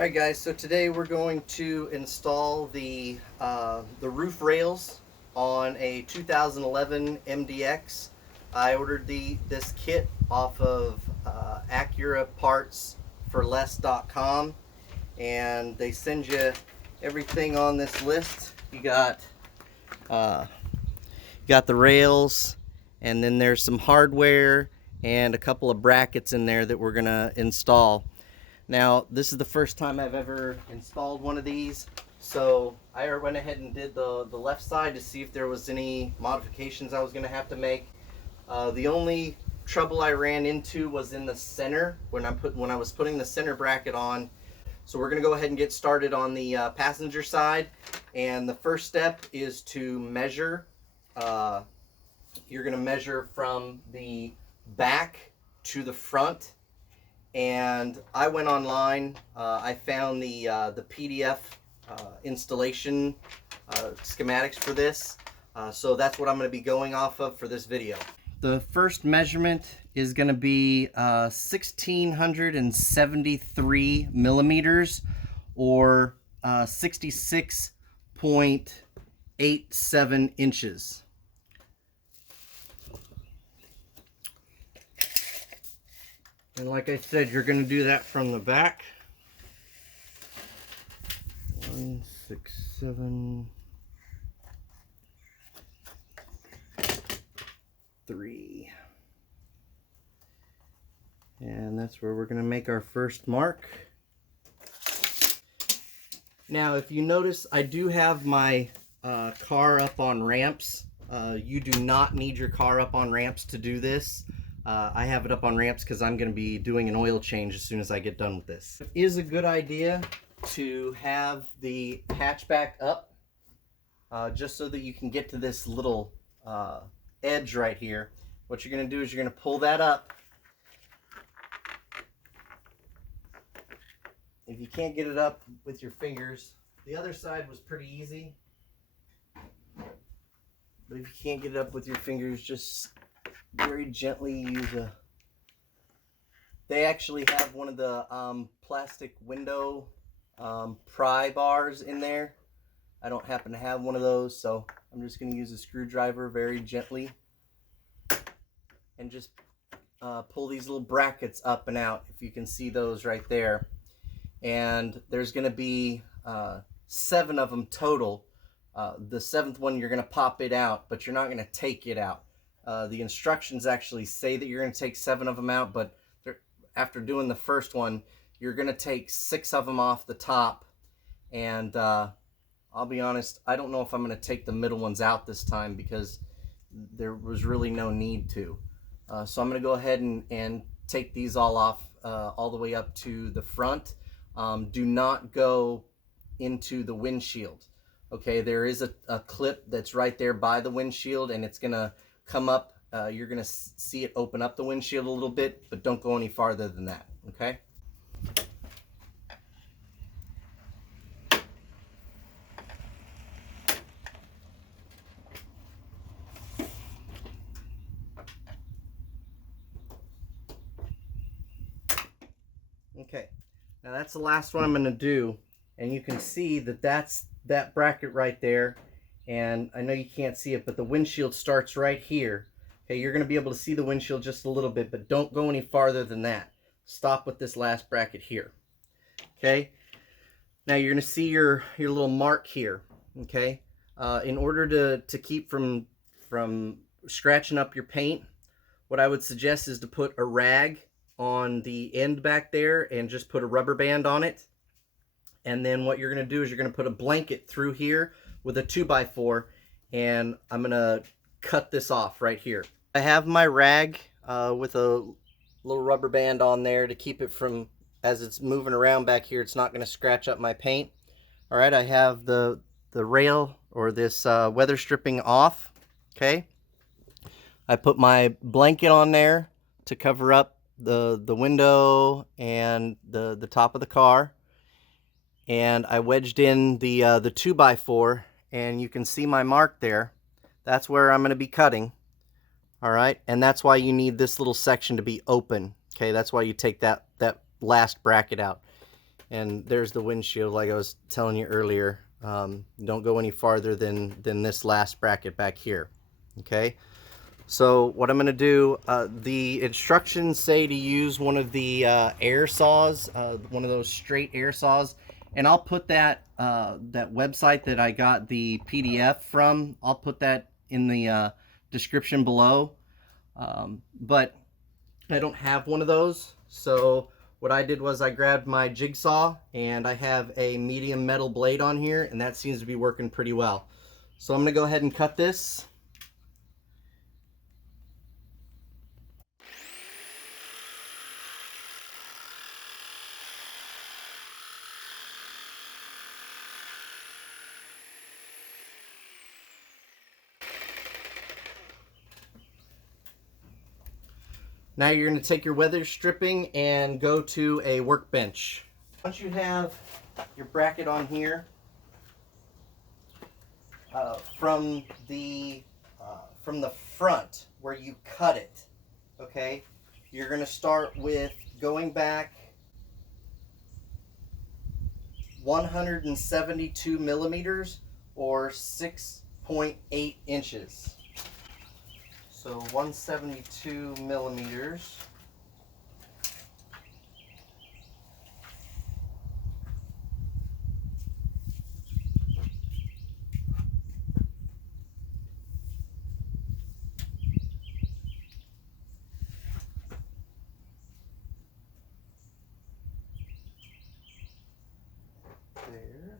Alright guys, so today we're going to install the roof rails on a 2011 MDX. I ordered this kit off of Acura parts for less.com, and they send you everything on this list. You got the rails, and then there's some hardware and a couple of brackets in there that we're gonna install. Now, this is the first time I've ever installed one of these, so I went ahead and did the left side to see if there was any modifications I was going to have to make. The only trouble I ran into was in the center when I was putting the center bracket on. So we're going to go ahead and get started on the passenger side, and the first step is to measure. You're going to measure from the back to the front. And I went online. I found the PDF installation schematics for this. So that's what I'm going to be going off of for this video. The first measurement is going to be 1673 millimeters, or 66.87 inches. And like I said, you're going to do that from the back. 1, 6, 7, 3. And that's where we're going to make our first mark. Now, if you notice, I do have my car up on ramps. You do not need your car up on ramps to do this. I have it up on ramps because I'm going to be doing an oil change as soon as I get done with this. It is a good idea to have the hatchback up just so that you can get to this little edge right here. What you're going to do is you're going to pull that up. If you can't get it up with your fingers, the other side was pretty easy. But if you can't get it up with your fingers, just very gently use they actually have one of the plastic window pry bars in there. I don't happen to have one of those, so I'm just going to use a screwdriver very gently and just pull these little brackets up and out, if you can see those right there. And there's going to be 7 of them total. The 7th one, you're going to pop it out, but you're not going to take it out. The instructions actually say that you're going to take 7 of them out, but after doing the first one, you're going to take 6 of them off the top. And I'll be honest, I don't know if I'm going to take the middle ones out this time because there was really no need to. So I'm going to go ahead and take these all off all the way up to the front. Do not go into the windshield. Okay, there is a clip that's right there by the windshield, and it's going to come up. You're going to see it open up the windshield a little bit, but don't go any farther than that, okay? Okay, now that's the last one I'm going to do, and you can see that that's that bracket right there. And I know you can't see it, but the windshield starts right here. Okay, you're going to be able to see the windshield just a little bit, but don't go any farther than that. Stop with this last bracket here. Okay, now you're going to see your little mark here. Okay, in order to keep from scratching up your paint, what I would suggest is to put a rag on the end back there and just put a rubber band on it. And then what you're going to do is you're going to put a blanket through here with a 2x4, and I'm going to cut this off right here. I have my rag with a little rubber band on there to keep it from, as it's moving around back here, it's not going to scratch up my paint. All right, I have the rail, or this weather stripping, off. Okay, I put my blanket on there to cover up the window and the top of the car. And I wedged in the 2x4, and you can see my mark there. That's where I'm going to be cutting. All right, and that's why you need this little section to be open. Okay, that's why you take that last bracket out. And there's the windshield, like I was telling you earlier. Don't go any farther than this last bracket back here. Okay, so what I'm going to do, the instructions say to use one of the air saws, one of those straight air saws, and I'll put that that website that I got the PDF from, I'll put that in the description below. But I don't have one of those, so what I did was I grabbed my jigsaw, and I have a medium metal blade on here, and that seems to be working pretty well. So I'm going to go ahead and cut this. Now you're going to take your weather stripping and go to a workbench. Once you have your bracket on here, from the front where you cut it, okay, you're going to start with going back 172 millimeters or 6.8 inches. So 172 millimeters. There.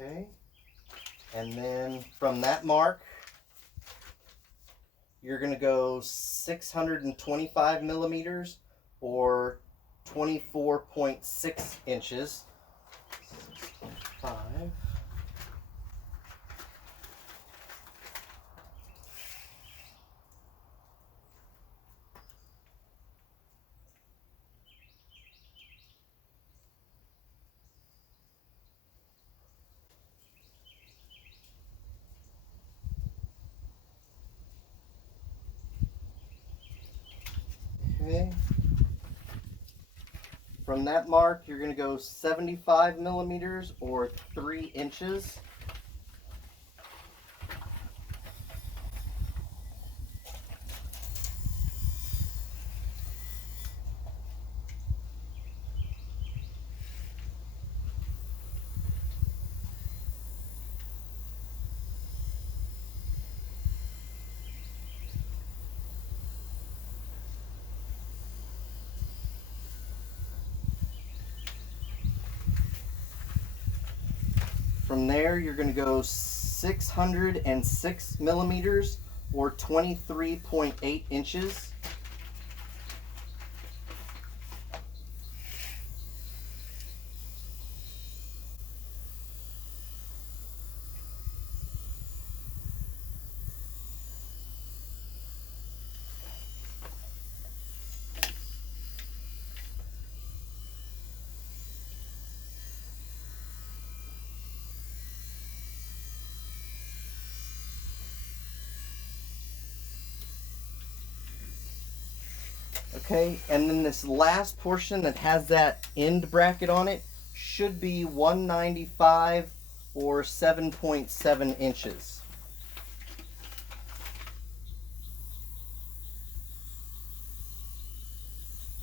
Okay. And then from that mark, you're going to go 625 millimeters or 24.6 inches. 5. Okay. From that mark, you're going to go 75 millimeters or 3 inches. From there, you're going to go 606 millimeters or 23.8 inches. Okay, and then this last portion that has that end bracket on it should be 195 or 7.7 inches.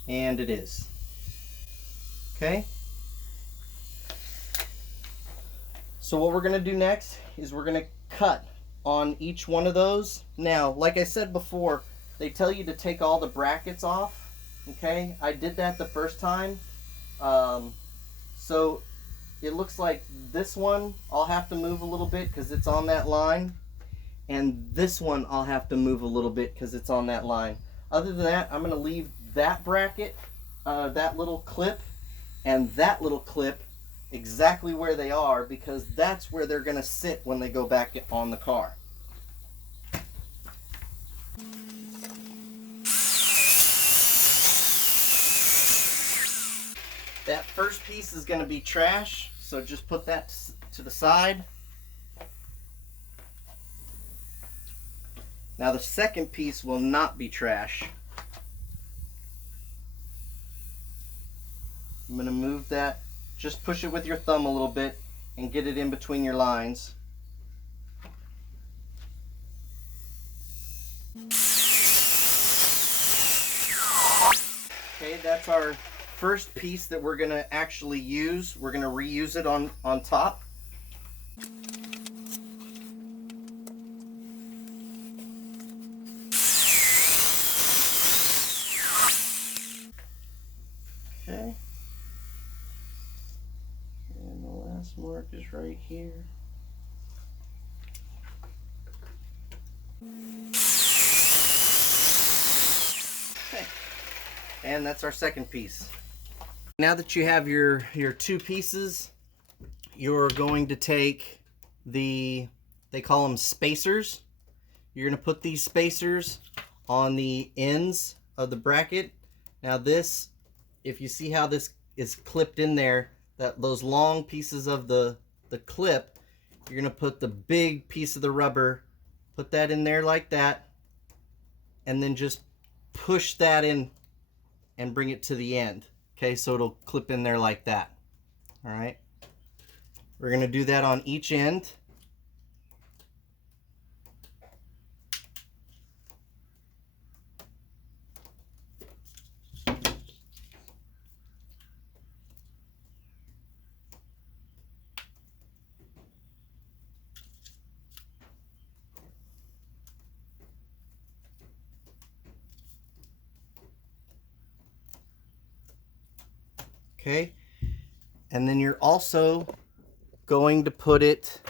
And it is. Okay? So what we're going to do next is we're going to cut on each one of those. Now, like I said before, they tell you to take all the brackets off. Okay, I did that the first time. So it looks like this one I'll have to move a little bit because it's on that line. And this one I'll have to move a little bit because it's on that line. Other than that, I'm going to leave that bracket, that little clip, and that little clip exactly where they are because that's where they're going to sit when they go back on the car. That first piece is going to be trash, so just put that to the side. Now the second piece will not be trash. I'm going to move that, just push it with your thumb a little bit and get it in between your lines. Okay, that's our first piece that we're going to actually use. We're going to reuse it on top. Okay. And the last mark is right here. Okay. And that's our second piece. Now that you have your two pieces, you're going to take they call them spacers. You're going to put these spacers on the ends of the bracket. Now this, if you see how this is clipped in there, those long pieces of the clip, you're going to put the big piece of the rubber, put that in there like that, and then just push that in and bring it to the end. Okay, so it'll clip in there like that. All right. We're going to do that on each end. Okay, and then you're also going to put it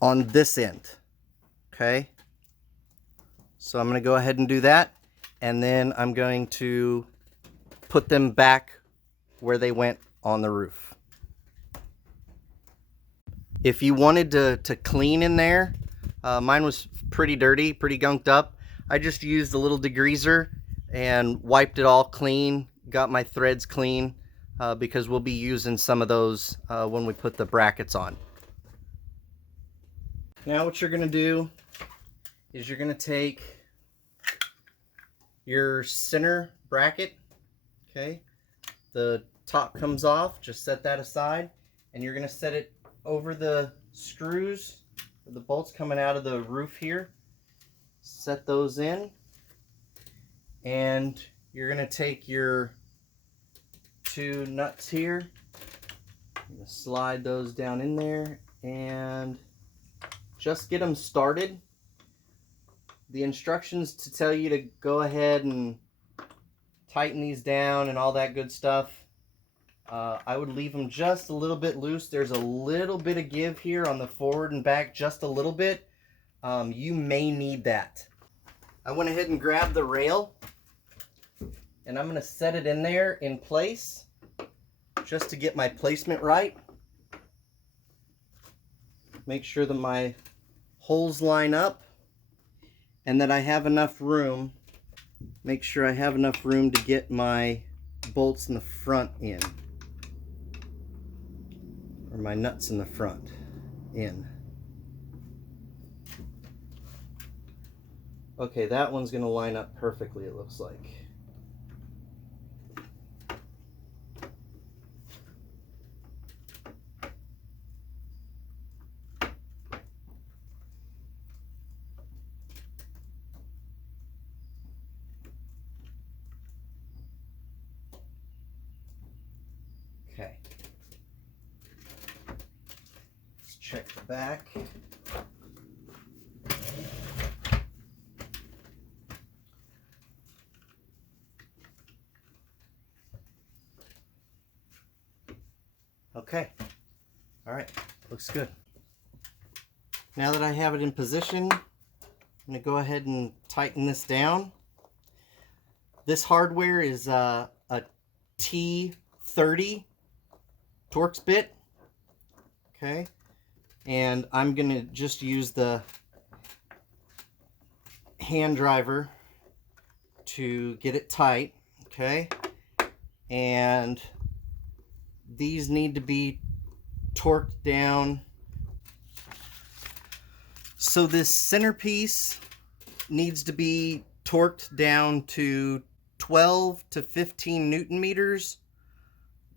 on this end. Okay, so I'm going to go ahead and do that, and then I'm going to put them back where they went on the roof. If you wanted to clean in there, mine was pretty dirty, pretty gunked up. I just used a little degreaser and wiped it all clean, got my threads clean, because we'll be using some of those when we put the brackets on. Now what you're going to do is you're going to take your center bracket, okay, the top comes off, just set that aside, and you're going to set it over the screws, the bolts coming out of the roof here. Set those in, and you're going to take your two nuts here, I'm going to slide those down in there and just get them started. The instructions to tell you to go ahead and tighten these down and all that good stuff, I would leave them just a little bit loose. There's a little bit of give here on the forward and back, just a little bit. You may need that. I went ahead and grabbed the rail, and I'm going to set it in there in place just to get my placement right. Make sure that my holes line up and that I have enough room. Make sure I have enough room to get my bolts in the front in, or my nuts in the front in. Okay, that one's going to line up perfectly, it looks like. Okay. Let's check the back. Okay. All right. Looks good. Now that I have it in position, I'm going to go ahead and tighten this down. This hardware is a T30 Torx bit. Okay. And I'm going to just use the hand driver to get it tight. Okay. And these need to be torqued down. So this centerpiece needs to be torqued down to 12 to 15 Newton meters,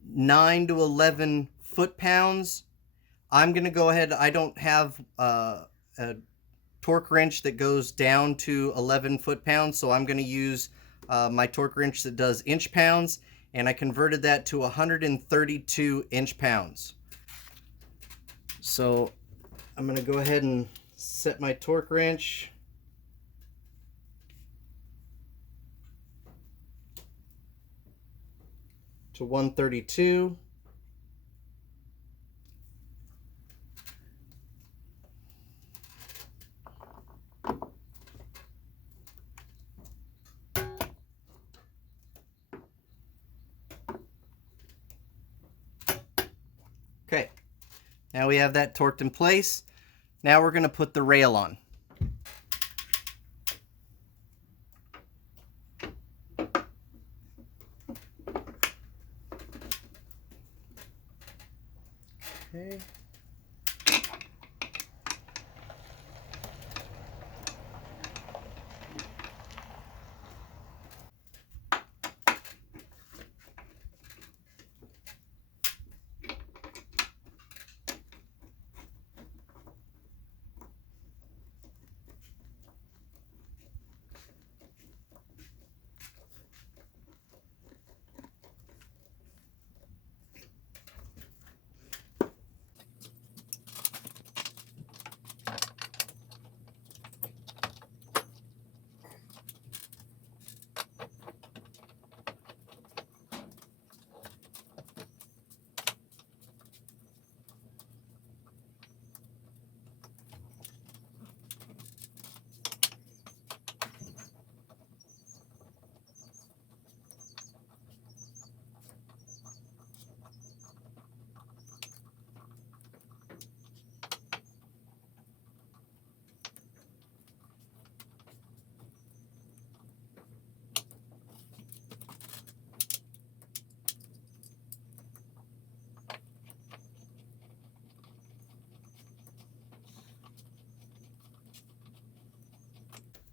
9 to 11 foot-pounds. I'm going to go ahead, I don't have a torque wrench that goes down to 11 foot-pounds, so I'm going to use my torque wrench that does inch-pounds, and I converted that to 132 inch-pounds. So I'm going to go ahead and set my torque wrench to 132. Okay, now we have that torqued in place. Now we're going to put the rail on. Okay.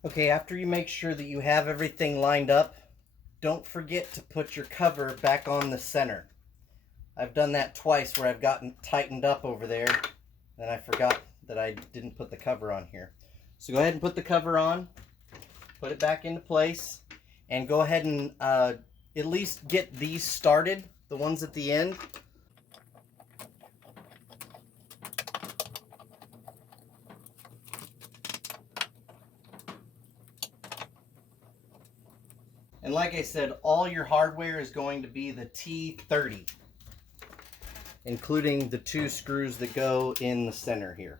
Okay, after you make sure that you have everything lined up, don't forget to put your cover back on the center. I've done that twice where I've gotten tightened up over there, and I forgot that I didn't put the cover on here. So go ahead and put the cover on, put it back into place, and go ahead and at least get these started, the ones at the end. And like I said, all your hardware is going to be the T30, including the 2 screws that go in the center here.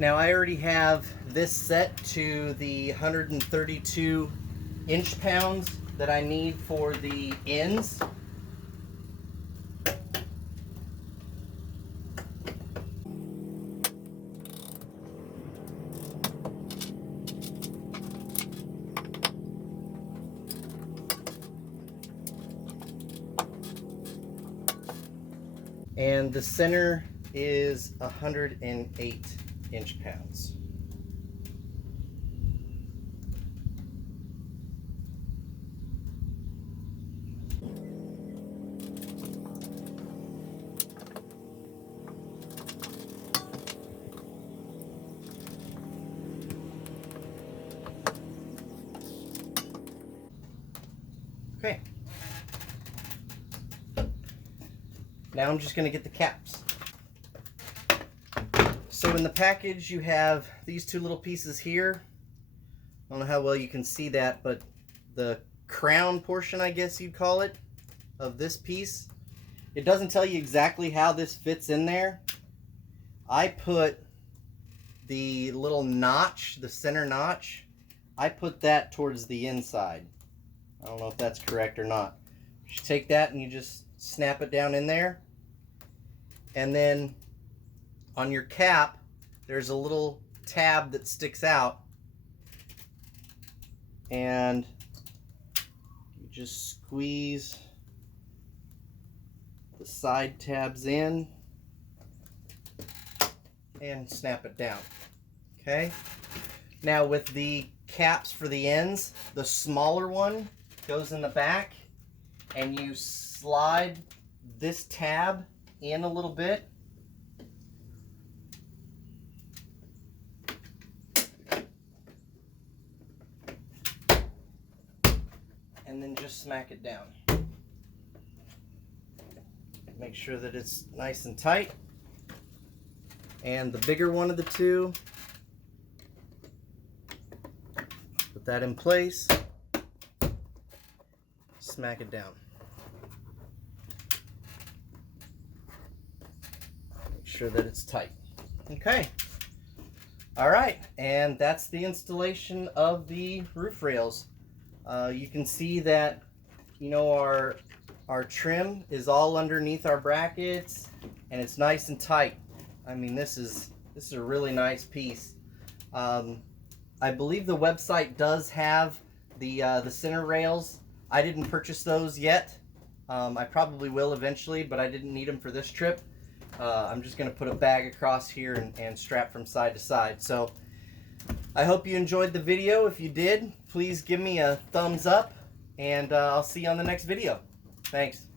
Now I already have this set to the 132 inch-pounds that I need for the ends. And the center is 108 inch-pounds. Okay. Now I'm just going to get the caps. So So in the package you have these two little pieces here. I don't know how well you can see that, but the crown portion, I guess you'd call it, of this piece. It doesn't tell you exactly how this fits in there. I put the little notch, the center notch, I put that towards the inside. I don't know if that's correct or not. You take that and you just snap it down in there. And then on your cap, there's a little tab that sticks out. And you just squeeze the side tabs in and snap it down. Okay. Now with the caps for the ends, the smaller one goes in the back, and you slide this tab in a little bit. And then just smack it down. Make sure that it's nice and tight. And the bigger one of the two, put that in place, smack it down. Make sure that it's tight. Okay. All right, and that's the installation of the roof rails. You can see that, you know, our trim is all underneath our brackets, and it's nice and tight. I mean, this is a really nice piece. I believe the website does have the center rails. I didn't purchase those yet. I probably will eventually, but I didn't need them for this trip. I'm just going to put a bag across here and strap from side to side. So I hope you enjoyed the video. If you did, please give me a thumbs up, and I'll see you on the next video. Thanks.